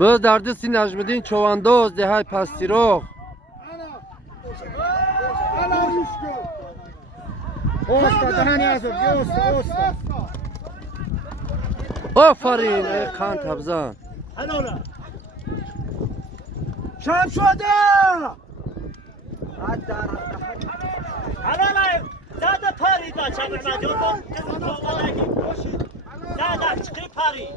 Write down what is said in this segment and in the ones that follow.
Biz derdisi Necmettin Çovandoz dehay pastiro. Aferin kan tabzan. شام شده حالا زده پاری دا چه برمجون زده چقی پاری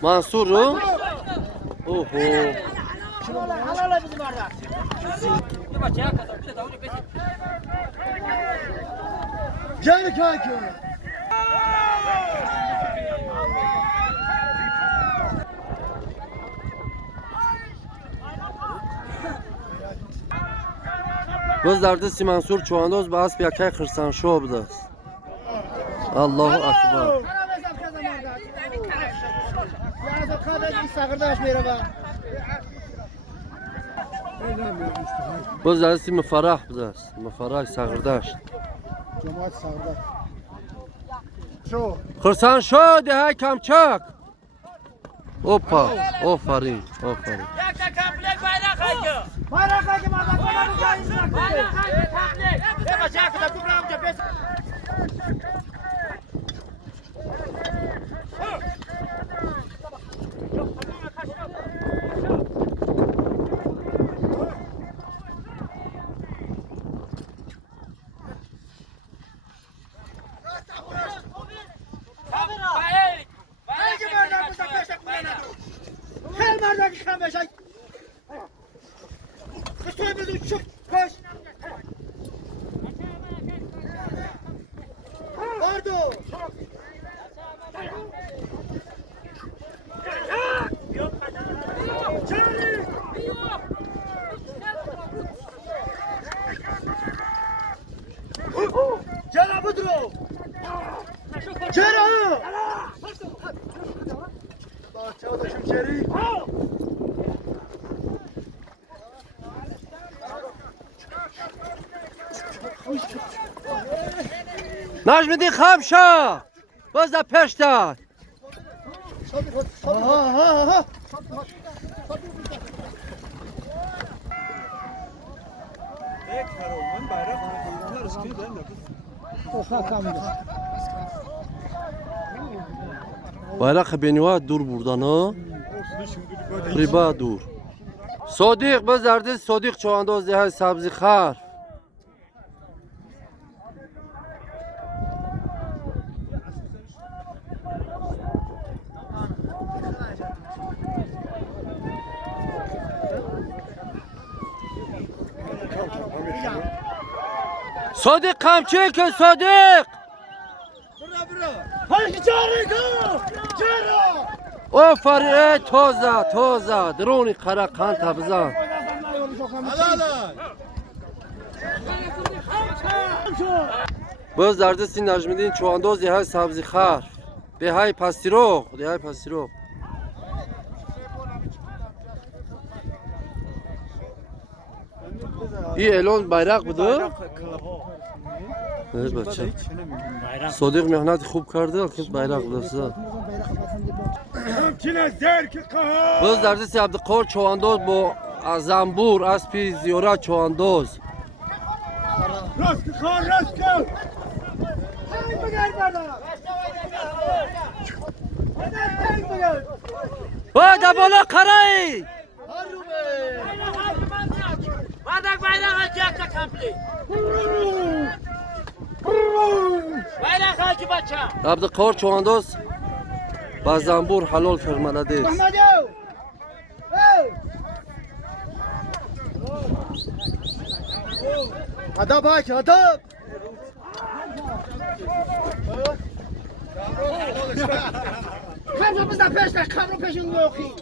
Mansur o? Oho. حالا bizim orada Gel kanka. Biz derdisi Mansur Çovandoz bas bir yakay kırsan şov budas. Allahu Akbar. Biz derdisi müfarah budas. Müfarah sağırdaş. Cemaat sağda. Şu. Kırsan şov dehay kamçak. Hoppa. Aferin. Aferin. Bayrak hacı bardak bayrak hacı tablet. Ema çakda kubram cepes. Cera budro. Cera. Bahçe da şimşeri. Necmettin Kamşa. Biz de peşte. Bayrak beniva dur buradan ha. Riba dur. Sodiq biz derdis Sodiq Çovandoz dehay sabzi khar. Sodiq kamçı ki Sodiq. Haydi çağırın go. Cera. Aferin toza droni kara kan tabzan. Biz derdisi Necmettin Çovandoz dehay sabzi khar. Dehay pastiro. Dehay pastiro. İyi elon bayrak budu. Evet bacım. Sodiq mehnat خوب کرده که bayrak budası. Biz derdisi Abdülkor Çovandoz bu Zambur aspi ziyora Çovandoz. Raskı kar raskı. Haydi gel bana. Hadi bana karayı. Bayrak hacı kapli. Bayrak hacı bacha. Abdülkor Çovandoz با زنبور حلال فرمانده است. Adab aç adab. Kamro bizden peşte kamro peşinde okuyun.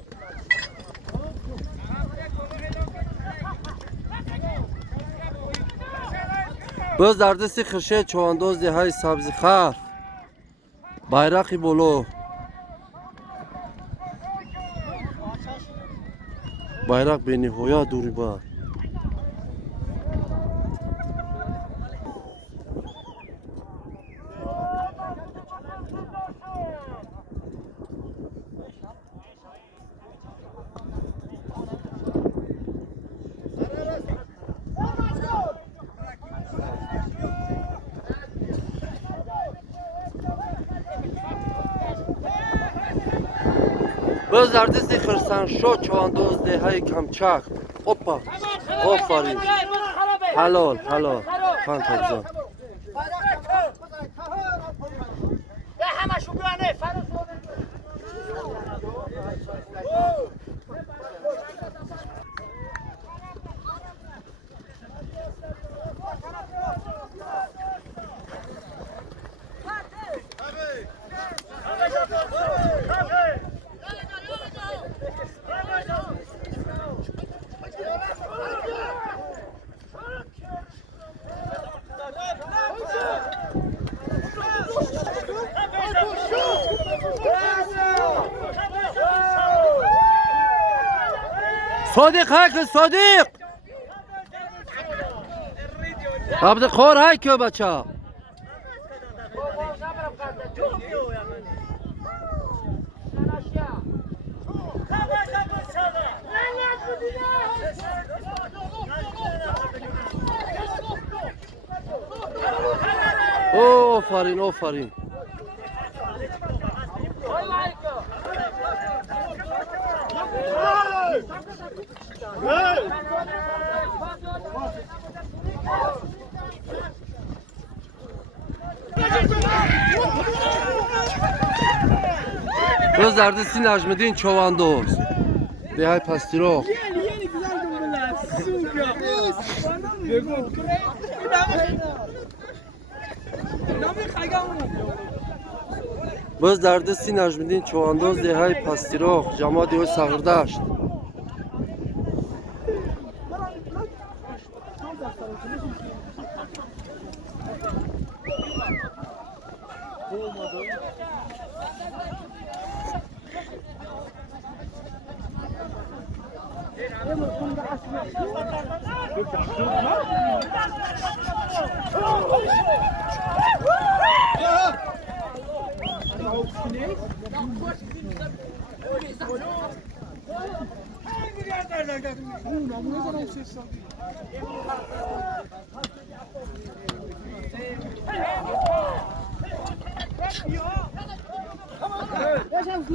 Biz derdisi Xirşe Çovandoz dehay sabzi khar. Bayraqi bolo. bayrak beni hoya duriba. Biz artisti Xırsan şo çavandoz dehay kamçak. Hoppa. Aferin. Halal, halal. Kan tabza. Ya همه شو بیانه فرض Sodiq hay Sodiq. Abdulqor hay ki bacha. Aferin, aferin. Biz artisti Necmettin Çavandoz. Dehay Pastiro. Biz artisti Necmettin Çavandoz dehay Pastiro. Cama diyor Sağırdaş.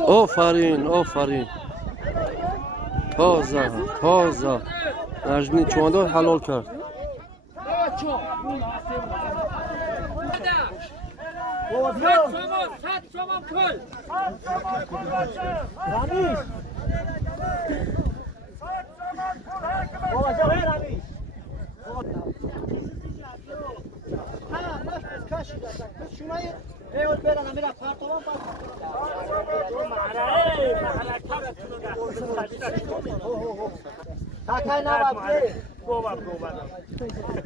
Aferin, aferin. Taza, taza. Necmettin Çavandoz halal کرد.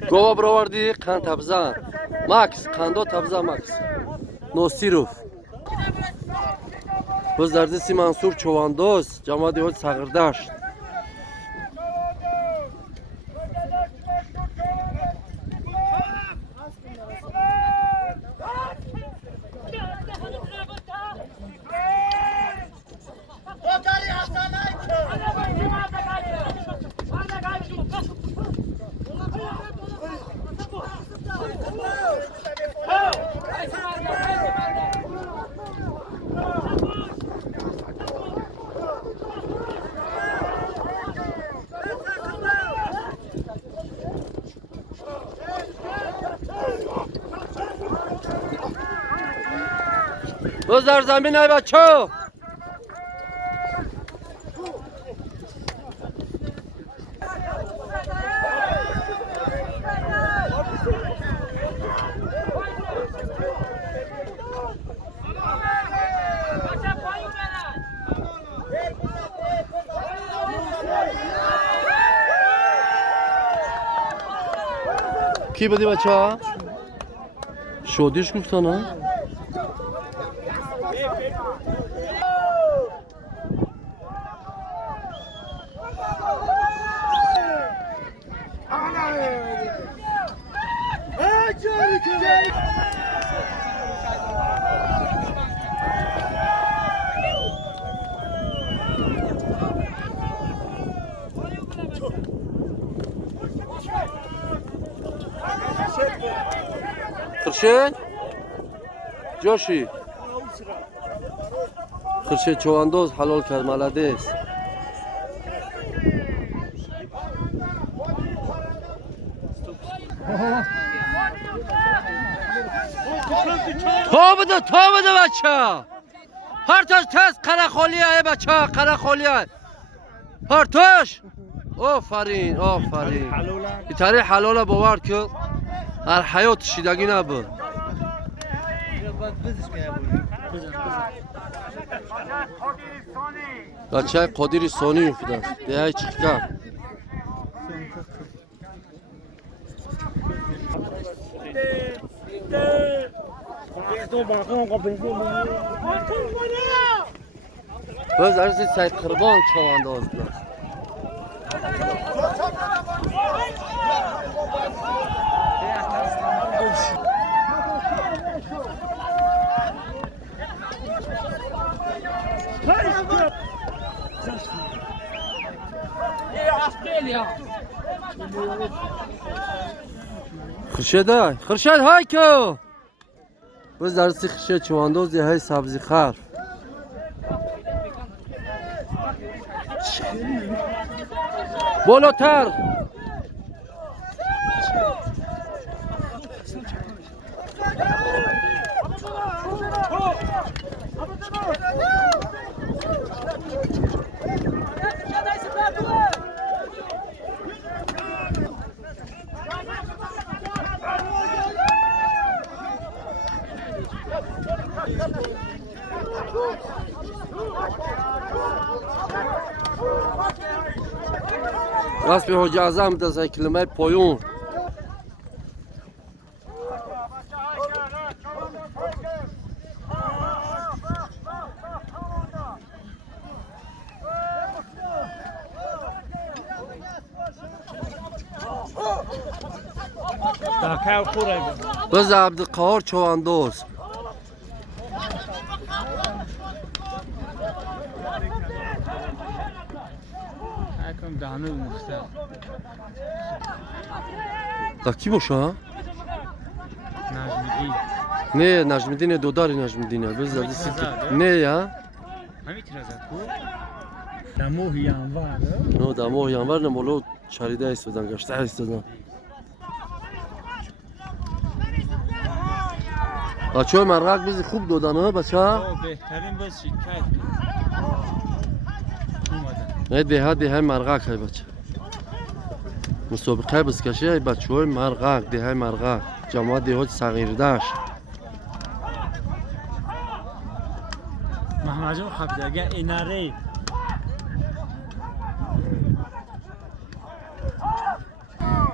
Gova براوردی قند تبزا ماکس قندو تبزا ماکس نوسیروف biz artisti Mansur Çavandoz Cama diyor Sağırdaş. بزر زمین ای بچه کی بودی بچه ها؟ شادیش گفتن ها؟ خورشید جوشی خورشید چواندوز حلال کرد ملدیس تا بده بچه پرتاش تست قرخولیه بچه قرخولیه پرتاش آفرین آفرین ایتاری حلاله باور که هر حیات شیدگی نبود بچه قادری ثانی افتاد دیگه چیکار باز ارزی سید قربان چوانداز بود خورشید های که باز ارزی خورشید چوانداز یه های سبزی خرف بالاتر رسمی حاج اعظم ده کلمه پایون باز عبدالقهار چواندوز دا کی باشه ها؟ نجمیدین نه نجمیدین دوداری نجمیدینه بذار نه یا همین ترازت کو دمو یانوار نو دمو یانوار نمولو چریده ایستادن گشته ایستادن بچه مرغک بیزی خوب دادن ها بچه بهترین باز شکایت نه ده های مرغک های بچه مسابقه بسکشی های بچه های مرغک ده های مرغک جماعت ده های صغیر داشت محمد جان خب دیگه ایناره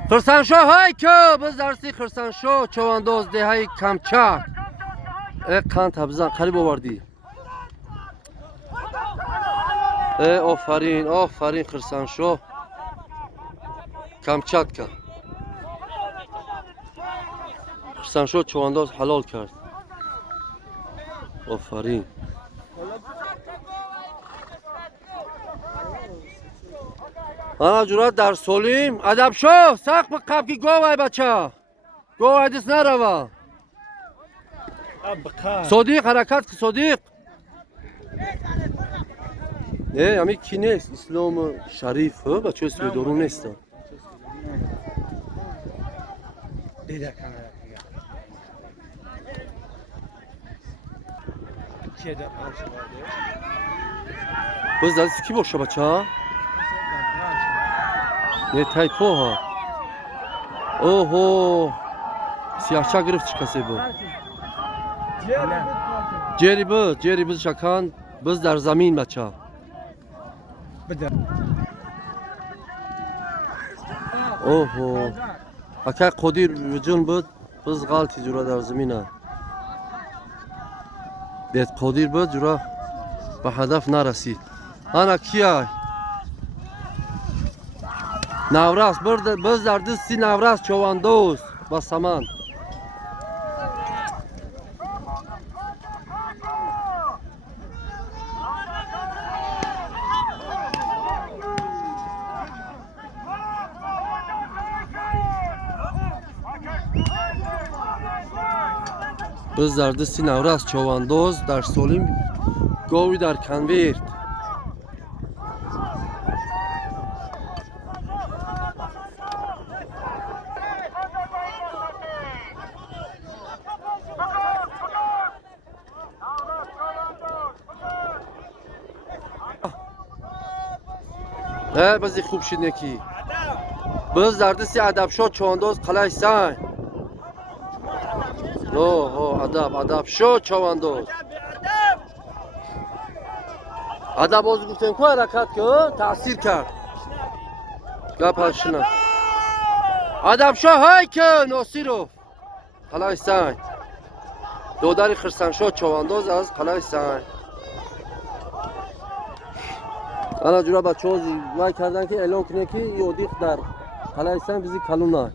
خرسانشو های که باز درستی خرسانشو چوانداز ده های کمچک کان تبزن قریب آوردی آفرین آفرین خرسانشو کمچاتکا خرسانشو چوانداز حلال کرد آفرین آنا جورات در سولیم ادب شو ساق به قبکی گوه بچه گوه دست نروا صدیق حرکت که صدیق نه همی کی نیست اسلام شریف بچه اسمی درون نیست دیده کامرا چه در باز دست کی باشه بچه ها؟ نه تایپو ها اوهو سیاهچه گرفت چه کسی بود جری بود شکان باز در زمین بچه ها اوهو اکه قدیر وجون بود باز غلطی جورا در زمین ها دید قدیر بود جورا به هدف نرسید آنا کیای نوراس برد باز در دستی نوراس چواندوز با سامان Biz در دستی نوراز چوانداز در سالیم گاوی در کنویرد. بازی خوب شد نکی. باز در دستی ادبشاه چوانداز قلعه سنگ. اوه ادبشاه چوانداز. ادب باز گفتن که حرکت که تاثیر کرد. گپ هاشنا. ادبشاه های که ناصیرو قلعه سنگ. دوداری خرسنشاه چوانداز از قلعه سنگ. انا جورا بچه‌ها وای کردن که اعلام کنه که یودیق در قلعه سنگ بیزی کلون نه.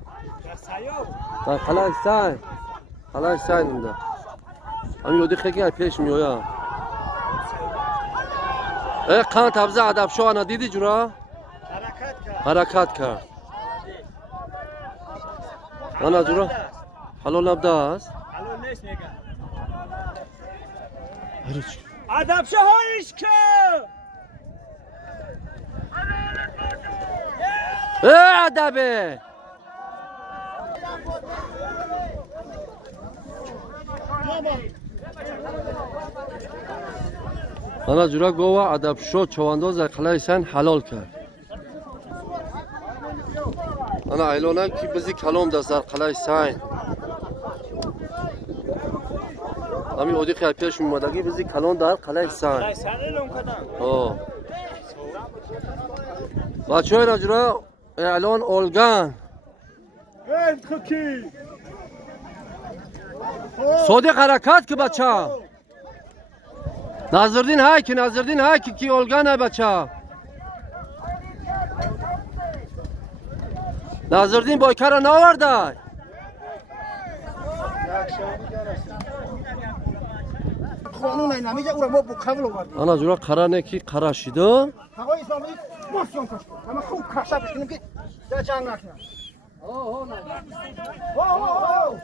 در قلعه سنگ اونده. همین یودیق که پیش میویا. قان تبزه ادبشاه انا دیدی جورا؟ حرکت کرد. انا جورا حلال نبده است. حلال نیست میگم. هرچی. ادبشاه هایش که ادبه. انا جورا گوه ادبشاه چوانداز در قلعه سنگ حلال کرد. انا اعلانم که بزی کلام دست در قلعه سنگ. همین اودی خیلی پیش میمادگی بزی کلام در قلعه سنگ. بچه های نجرا اعلان اولگان صادق حرکت که بچه نظردین های که اولگان های بچه نظردین بایکر را ناورده قانون این نمیگه او را ما بکاول آوردیم. انا جورا قرانه کی قرا شده هوای اسلامی ماسیون کش. اما خوب کاسا بکنیم که در جنگ نکنیم. اوه نه. اوه.